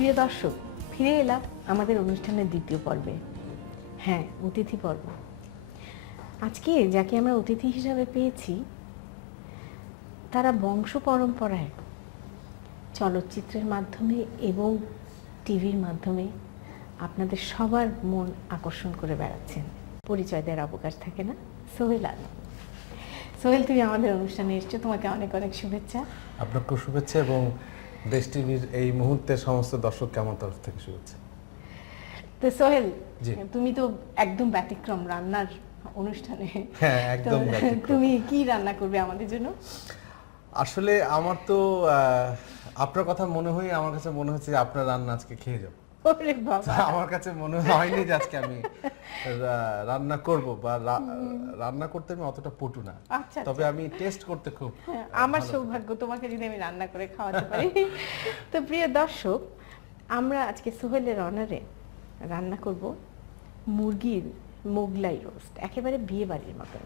প্রিয় দর্শক, ফিরে এলাম আমাদের অনুষ্ঠানের দ্বিতীয় পর্বে। হ্যাঁ, অতিথি পর্ব। আজকে যাকে আমরা অতিথি হিসাবে পেয়েছি, তারা বংশ পরম্পরায় চলচ্চিত্রের মাধ্যমে এবং টিভির মাধ্যমে আপনাদের সবার মন আকর্ষণ করে বেড়াচ্ছেন। পরিচয় দেওয়ার অবকাশ থাকে না। সোহেল আলম। সোহেল, তুমি আমাদের অনুষ্ঠানে এসছো, তোমাকে অনেক অনেক শুভেচ্ছা। আপনাকে শুভেচ্ছা এবং দেশ টিভির এই মুহূর্তের সমস্ত দর্শককে আমার তরফ থেকে শুভেচ্ছা। তো সোহেল, জি। তুমি তো একদম ব্যতিক্রম রান্নার অনুষ্ঠানে। হ্যাঁ, একদম ব্যতিক্রম। তুমি কি রান্না করবে আমাদের জন্য? আসলে আমার তো আপনার কথা মনে হয়, আমার কাছে মনে হচ্ছে যে আপনার রান্না আজকে খেয়ে যাব। ওরে বাবা, আমার কাছে মনে হয়নি যে আজকে আমি রান্না করব বা রান্না করতে আমি অতটা পটু না। আচ্ছা, তবে আমি টেস্ট করতে খুব আমার সৌভাগ্য তোমাকে যদি আমি রান্না করে খাওয়াতে পারি। তো প্রিয় দর্শক, আমরা আজকে সোহেলের অনারে রান্না করব মুরগির মোগলাই রোস্ট, একেবারে বিয়ে বাড়ির মতন।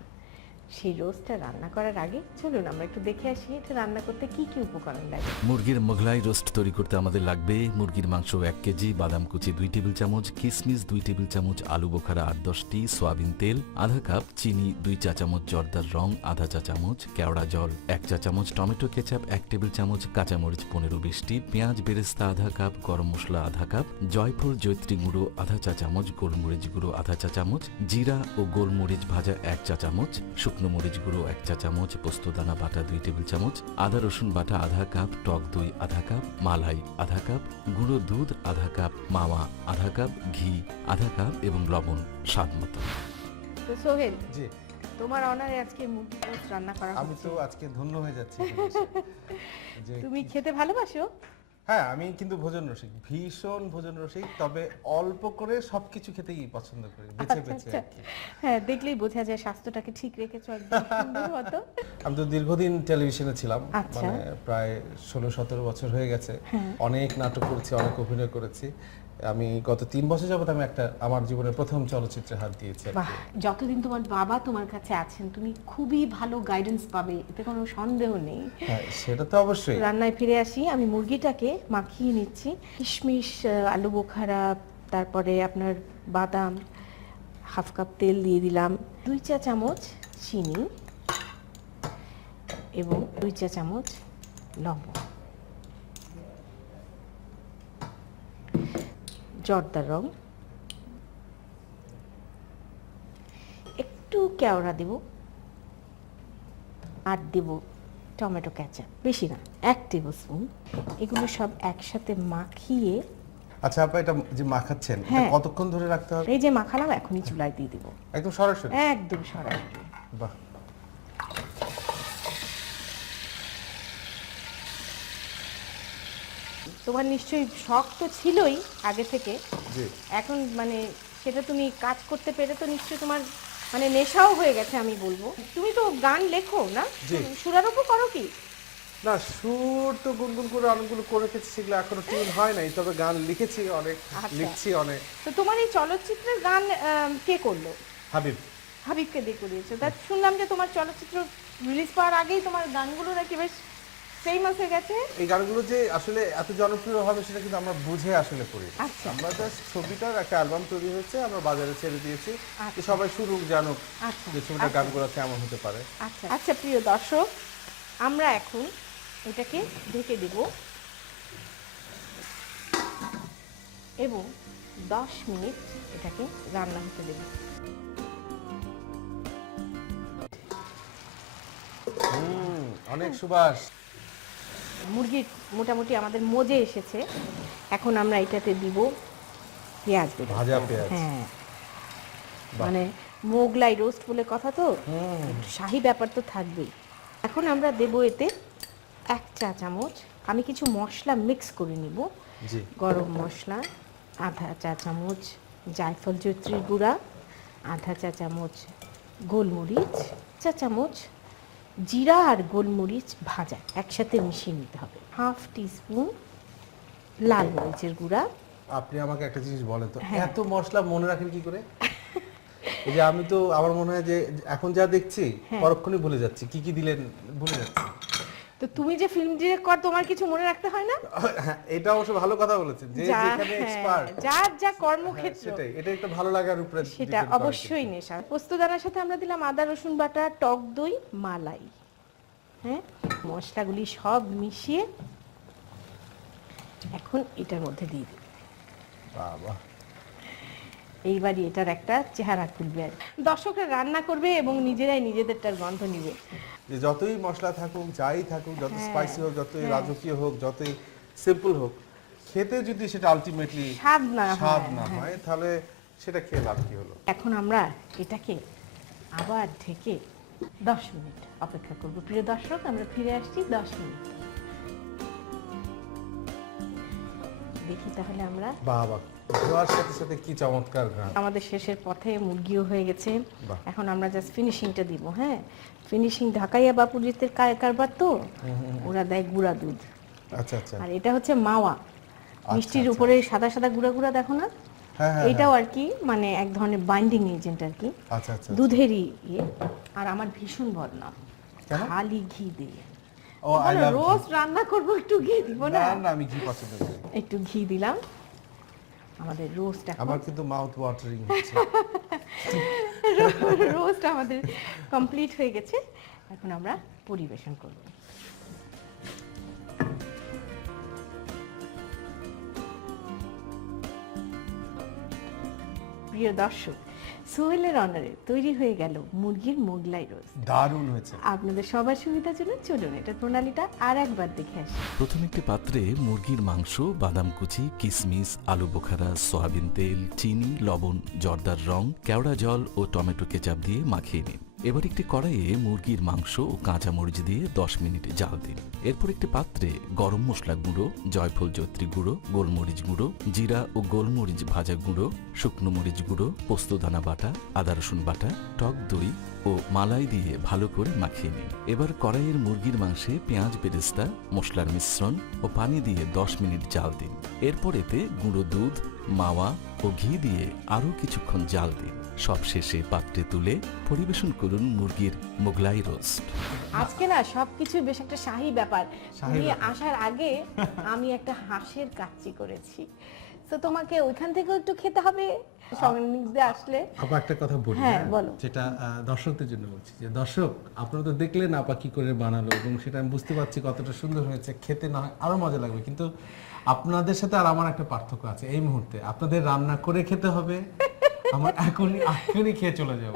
সেই রোস্টটা রান্না করার আগে চলুন আমরা একটু দেখে আসি এটা রান্না করতে কি কি উপকরণ লাগে। মুরগির মোগলাই রোস্ট তৈরি করতে আমাদের লাগবে মুরগির মাংস 1 কেজি, বাদাম কুচি 2 টেবিল চামচ, কিশমিশ 2 টেবিল চামচ, আলু বোখারা 8-10টি, সয়াবিন তেল আধা কাপ, চিনি 2 চা চামচ, জর্দার রং আধা চা চামচ, কেওড়া জল 1 চা চামচ, টমেটো কেচাপ 1 টেবিল চামচ, কাঁচামরিচ 15-20টি, পেঁয়াজ বেরেস্তা আধা কাপ, গরম মশলা আধা কাপ, জয়ফল জয়ত্রী গুঁড়ো আধা চা চামচ, গোলমরিচ গুঁড়ো আধা চা চামচ, জিরা ও গোলমরিচ ভাজা 1 চা চামচ, শুকনো মরিচ গুঁড়ো 1 চা চামচ, পোস্তদানা বাটা 2 টেবিল চামচ, আদা রসুন বাটা আধা কাপ, টক দই আধা কাপ, মালাই আধা কাপ, গুঁড়ো দুধ আধা কাপ, মাওয়া আধা কাপ, ঘি আধা কাপ এবং লবণ স্বাদ মতো। তো সোহেল, জি, তোমার অনারে আজকে মুরগি রোস্ট রান্না করা আমি হচ্ছে। তো আজকে ধন্য হয়ে যাচ্ছি এখানে এসে। যে তুমি খেতে ভালোবাসো? হ্যাঁ, আমি কিন্তু ভোজন রসিক, ভীষণ ভোজন রসিক। তবে অল্প করে সবকিছু খেতেই পছন্দ করি, বেছে বেছে আর কি। হ্যাঁ, দেখলেই বোঝা যায় স্বাস্থ্যটাকে ঠিক রেখেছো একদম সুন্দর মতো। আমি তো দীর্ঘদিন টেলিভিশনে ছিলাম, আচ্ছা। মানে প্রায় 16-17 বছর হয়ে গেছে। অনেক নাটক করেছি, অনেক অভিনয় করেছি। আমি গত 3 বছর যাবত আমি একটা আমার জীবনের প্রথম চলচ্চিত্রে হাত দিয়েছি আর বাহ, কি। যতদিন তোমার বাবা তোমার কাছে আছেন তুমি খুবই ভালো গাইডেন্স পাবে, এতে কোনো সন্দেহ নেই। হ্যাঁ, সেটা তো অবশ্যই। রান্নায় ফিরে আসি। আমি মুরগিটাকে মাখিয়ে নিচ্ছি কিশমিশ, আলু বোখারা, তারপরে আপনার বাদাম, হাফ কাপ তেল দিয়ে দিলাম, 2 চা চামচ চিনি এবং 2 চা চামচ লবণ, জর্দার রং, একটু কেওড়া দেব, আর দেব টমেটো কেচাপ, বেশি না, 1 টেবিল স্পুন। এগুলো সব একসাথে মাখিয়ে, আচ্ছা আপা, এটা যে মাখাচ্ছেন এটা হ্যাঁ। কতক্ষণ ধরে রাখতে হবে? এই যে মাখালাম এখনই চুলায় দিয়ে দিব, একদম সরাসরি? একদম সরাসরি। বাহ, তোমার নিশ্চয়ই শখ তো ছিলই আগে থেকে, জি। এখন মানে সেটা তুমি কাজ করতে পেরে তো নিশ্চয়ই তোমার মানে নেশাও হয়ে গেছে আমি বলবো। তুমি তো গান লেখো না? জি। সুরারোপও করো কি? না, সুর তো গুনগুন করে অনেকগুলো করে রেখেছি, সেগুলো এখনো টিউন হয় নাই, তবে গান লিখেছি অনেক, আচ্ছা। লিখছি অনেক। তো তোমার এই চলচ্চিত্রের গান কে করলো? হাবিব। হাবিবকে দিয়ে করিয়েছো। তা শুনলাম যে তোমার চলচ্চিত্র রিলিজ পাওয়ার আগেই তোমার গানগুলো নাকি বেশ ফেমাস হয়ে গেছে। এই গানগুলো যে আসলে এত জনপ্রিয় হবে সেটা কিন্তু আমরা বুঝে আসলে করি। আচ্ছা। আমরা জাস্ট ছবিটার একটা অ্যালবাম তৈরি হয়েছে, আমরা বাজারে ছেড়ে দিয়েছি, আচ্ছা। যে সবাই শুনুক, জানুক আচ্ছা, যে ছবিটার আচ্ছা। গানগুলো কেমন হতে পারে। আচ্ছা আচ্ছা, প্রিয় দর্শক, আমরা এখন এটাকে ঢেকে দেব এবং 10 মিনিট এটাকে রান্না হতে দেব। অনেক সুবাস। মুরগির মোটামুটি আমাদের মজে এসেছে, এখন আমরা এটাতে দিব পেঁয়াজ বেরেস্তা। ভাজা পেঁয়াজ। হ্যাঁ, বাহ। মানে মোগলাই রোস্ট বলে কথা তো, একটু শাহি ব্যাপার তো থাকবেই। এখন আমরা দেব এতে 1 চা চামচ, আমি কিছু মশলা মিক্স করে নিব। জি। গরম মশলা আধা চা চামচ, জায়ফল জয়ত্রীর গুঁড়া আধা চা চামচ, গোলমরিচ চা চামচ, জিরা আর গোলমরিচ ভাজা একসাথে মিশিয়ে নিতে হবে, হাফ টিস্পুন লাল মরিচের গুঁড়া। আপনি আমাকে একটা জিনিস বলেন তো, হ্যাঁ। এত মশলা মনে রাখেন কি করে? এই যে আমি তো, আমার মনে হয় যে এখন যা দেখছি হ্যাঁ। পরক্ষণই ভুলে যাচ্ছি কি কি দিলেন, ভুলে যাচ্ছি। তো তুমি যে ফিল্ম ডিরেক্টর, তোমার কিছু মনে রাখতে হয় না? হ্যাঁ, এটা অবশ্য ভালো কথা বলেছেন, যে যেখানে এক্সপার্ট যার যা কর্মক্ষেত্র সেটাই, এটা একটু ভালো লাগার উপরে সেটা depend করে অবশ্যই কিন্তু। নেশা। পোস্তদানার সাথে আমরা দিলাম আদা রসুন বাটা, টক দই, মালাই। হ্যাঁ, মশলাগুলি সব মিশিয়ে এখন এটার মধ্যে দিয়ে দিই। বাবা, এইবারই এটার একটা চেহারা খুলবে আর দর্শকরা রান্না করবে এবং নিজেরাই নিজেদেরটার গন্ধ নিবে। যে যতই মশলা থাকুক, যাই থাকুক, যত হ্যাঁ, স্পাইসি হোক, যতই হ্যাঁ। রাজকীয় হোক, যতই সিম্পল হোক, খেতে যদি সেটা আলটিমেটলি স্বাদ না স্বাদ হয়, না হ্যাঁ। হয়, তাহলে সেটা খেয়ে লাভ কি হলো? এখন আমরা এটাকে আবার ঢেকে 10 মিনিট অপেক্ষা করব। প্রিয় দর্শক, আমরা ফিরে আসছি 10 মিনিট। দেখি তাহলে আমরা। বাবা, ধোয়ার সাথে সাথে কি চমৎকার ঘ্রাণ। আমাদের শেষের পথে মুরগিও হয়ে গেছে। বাহ। এখন আমরা জাস্ট ফিনিশিংটা দিব। হ্যাঁ, ফিনিশিং ঢাকাইয়া বাপুজিতের কারবার তো, ওরা দেয় গুঁড়া দুধ, আচ্ছা আচ্ছা, আর এটা হচ্ছে মাওয়া। মিষ্টির আচ্ছা। উপরে সাদা সাদা গুঁড়া গুঁড়া দেখো না, হ্যাঁ হ্যাঁ, এইটাও আর কি মানে এক ধরনের বাইন্ডিং এজেন্ট আর কি, আচ্ছা আচ্ছা। দুধেরই ইয়ে। আর আমার ভীষণ বদনাম, কেন? খালি ঘি দিয়ে। ও, আই লাভ রোজ রান্না করব, একটু ঘি দিব না? না না, আমি ঘি পছন্দ করি। একটু ঘি দিলাম। আমাদের রোস্ট আমার কিন্তু মাউথ ওয়াটারিং হচ্ছে। রোস্ট আমাদের কমপ্লিট হয়ে গেছে। এখন আমরা পরিবেশন করব। প্রিয় দর্শক, সোহেলের অনারে তৈরি হয়ে গেল মুরগির মোগলাই রোস্ট। দারুণ হয়েছে। আপনাদের সবার সুবিধার জন্য চলুন এটার প্রণালীটা আর একবার দেখে আসি। প্রথমে একটি পাত্রে মুরগির মাংস, বাদাম কুচি, কিশমিশ, আলু বোখারা, সয়াবিন তেল, চিনি, লবণ, জর্দার রং, কেওড়া জল ও টমেটো কেচাপ দিয়ে মাখিয়ে নিন। এবার একটি কড়াইয়ে মুরগির মাংস ও কাঁচা মরিচ দিয়ে 10 মিনিট জাল দিন। এরপর একটি পাত্রে গরম মশলা গুঁড়ো, জয়ফল জয়ত্রী গুঁড়ো, গোলমরিচ গুঁড়ো, জিরা ও গোলমরিচ ভাজা গুঁড়ো, শুকনো মরিচ গুঁড়ো, পোস্তদানা বাটা, আদা রসুন বাটা, টক দই ও মালাই দিয়ে ভালো করে মাখিয়ে নিন। এবার কড়াইয়ের মুরগির মাংসে পেঁয়াজ, বেরেস্তা, মশলার মিশ্রণ ও পানি দিয়ে 10 মিনিট জাল দিন। এরপর এতে গুঁড়ো দুধ, মাওয়া ও ঘি দিয়ে আরও কিছুক্ষণ জাল দিন। সবশেষে পাত্রে তুলে পরিবেশন করুন মুরগির মোগলাই রোস্ট। আজকে না সবকিছু বেশ একটা শাহী ব্যাপার। শাহী তুমি ব্যাপার। আসার আগে আমি একটা হাঁসের কাচ্চি করেছি, তো তোমাকে ওইখান থেকেও একটু খেতে হবে সঙ্গে আসলে। আপা, একটা কথা বলি, হ্যাঁ, বলো। যেটা দর্শকদের জন্য বলছি, যে দর্শক, আপনারা তো দেখলেন আপা কি করে বানালো, এবং সেটা আমি বুঝতে পারছি কতটা সুন্দর হয়েছে। খেতে না হয় আরো মজা লাগবে, কিন্তু আপনাদের সাথে আর আমার একটা পার্থক্য আছে। এই মুহূর্তে আপনাদের রান্না করে খেতে হবে, আমার এখনই খেয়ে চলে যাব।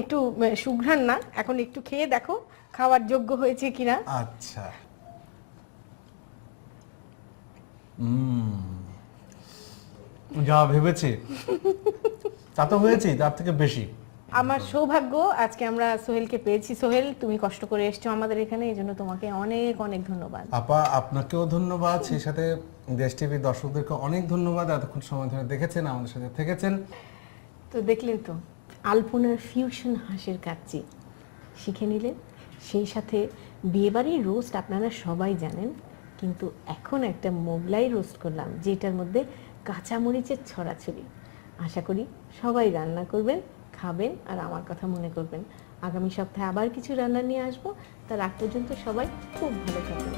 একটু সুঘ্রাণ না, এখন একটু খেয়ে দেখো খাওয়ার যোগ্য হয়েছে কিনা। আচ্ছা, যা ভেবেছি তা তো হয়েছে, তার থেকে বেশি। আমার সৌভাগ্য আজকে আমরা সোহেলকে পেয়েছি। সোহেল, তুমি কষ্ট করে এসছো আমাদের এখানে, এই জন্য তোমাকে অনেক অনেক ধন্যবাদ। আপা, আপনাকেও ধন্যবাদ, সেই সাথে দেশ টিভির দর্শকদেরকে অনেক ধন্যবাদ, এতক্ষণ সময় ধরে দেখেছেন, আমাদের সাথে থেকেছেন। তো দেখলেন তো, আলপনার ফিউশন হাঁসের কাচ্চি শিখে নিলেন। সেই সাথে বিয়েবাড়ির রোস্ট আপনারা সবাই জানেন, কিন্তু এখন একটা মোগলাই রোস্ট করলাম যেটার মধ্যে কাঁচামরিচের ছড়াছড়ি। আশা করি সবাই রান্না করবেন, খাবেন আর আমার কথা মনে করবেন। আগামী সপ্তাহে আবার কিছু রান্না নিয়ে আসবো। তার আগ পর্যন্ত সবাই খুব ভালো থাকবেন।